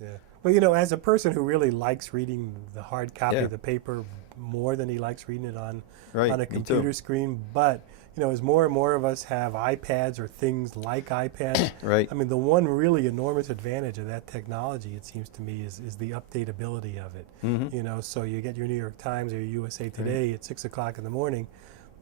Yeah. Well, as a person who really likes reading the hard copy Yeah, of the paper more than he likes reading it on right. a Me too. computer screen, but as more and more of us have iPads or things like iPads, Right. I mean, the one really enormous advantage of that technology, it seems to me, is the updatability of it. Hmm. So you get your New York Times or your USA Right. Today at 6 o'clock in the morning,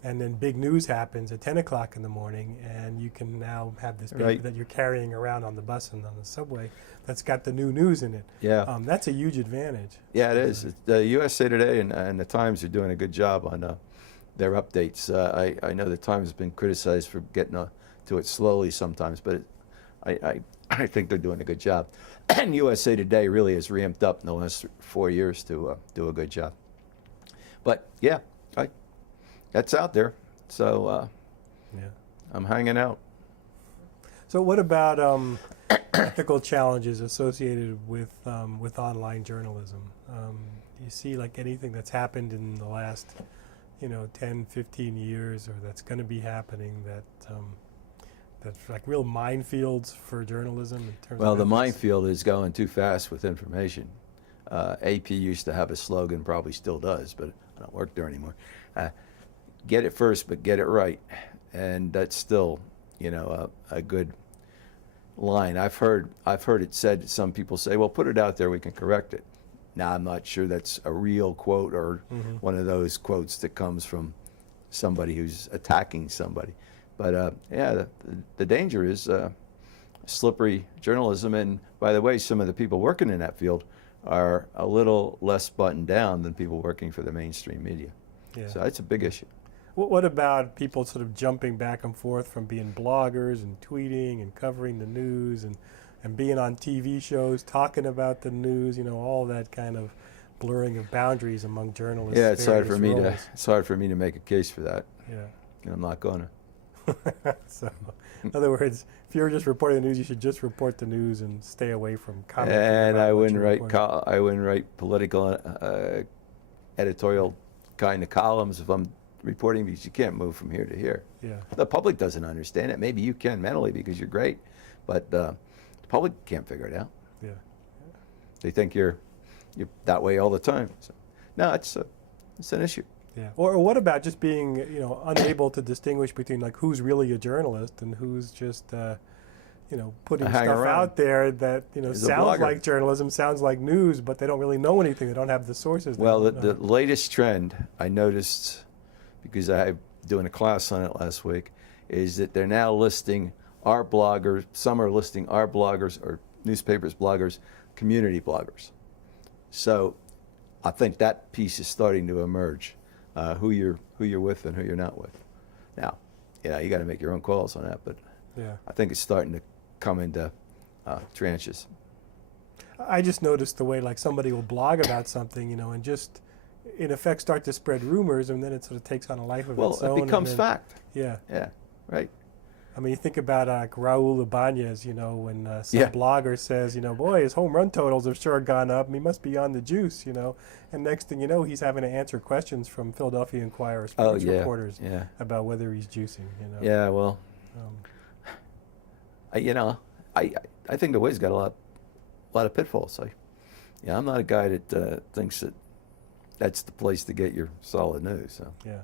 and then big news happens at 10 o'clock in the morning, and you can now have this paper Right. that you're carrying around on the bus and on the subway that's got the new news in it. Yeah. That's a huge advantage. Yeah, it is. The USA Today and the Times are doing a good job on their updates. I know the Times has been criticized for getting to it slowly sometimes, but I think they're doing a good job. And USA Today really has ramped up in the last 4 years to do a good job. But yeah, that's out there. So Yeah. I'm hanging out. So what about ethical challenges associated with online journalism? You see, like anything that's happened in the last 10, 15 years, or that's going to be happening, that's like real minefields for journalism in terms Well, of the ethics? minefield is going too fast with information. AP used to have a slogan, probably still does, but I don't work there anymore. Get it first, but get it right, and that's still, a good line. I've heard it said. Some people say, "Well, put it out there, we can correct it." Now, I'm not sure that's a real quote or one of those quotes that comes from somebody who's attacking somebody. But yeah, the danger is slippery journalism. And by the way, some of the people working in that field are a little less buttoned down than people working for the mainstream media. Yeah. So it's a big issue. What about people sort of jumping back and forth from being bloggers and tweeting and covering the news and being on TV shows, talking about the news, all that kind of blurring of boundaries among journalists? Yeah, it's hard for me to roles. it's hard for me to make a case for that. Yeah. And I'm not going to. So, in other words, if you're just reporting the news, you should just report the news and stay away from commenting. And about I what wouldn't you're write reporting. I wouldn't write political editorial kind of columns if I'm reporting, because you can't move from here to here. Yeah. The public doesn't understand it. Maybe you can mentally because you're great, but the public can't figure it out. Yeah. They think you're that way all the time. So, no, it's an issue. Yeah. Or what about just being, unable to distinguish between like who's really a journalist and who's just, putting hang stuff around. out there that He's a sounds blogger. like journalism, sounds like news, but they don't really know anything. They don't have the sources. They Well, don't the know. latest trend I noticed, because I'm doing a class on it last week, is that they're now listing our bloggers. Some are listing our bloggers or newspapers bloggers, community bloggers. So I think that piece is starting to emerge, who you're with and who you're not with. Now, you got to make your own calls on that, but Yeah. I think it's starting to come into tranches. I just noticed the way like somebody will blog about something, and just in effect start to spread rumors, and then it sort of takes on a life of Well, its own. it becomes and then, fact. Yeah. Yeah, right. I mean, you think about Raul Ibanez, when some Yeah. blogger says, boy, his home run totals have sure gone up. He must be on the juice, And next thing you know, he's having to answer questions from Philadelphia Inquirer sports yeah, reporters yeah. about whether he's juicing, Yeah, well, Um, I think the way's got a lot of pitfalls. I'm not a guy that thinks that that's the place to get your solid news. So. yeah.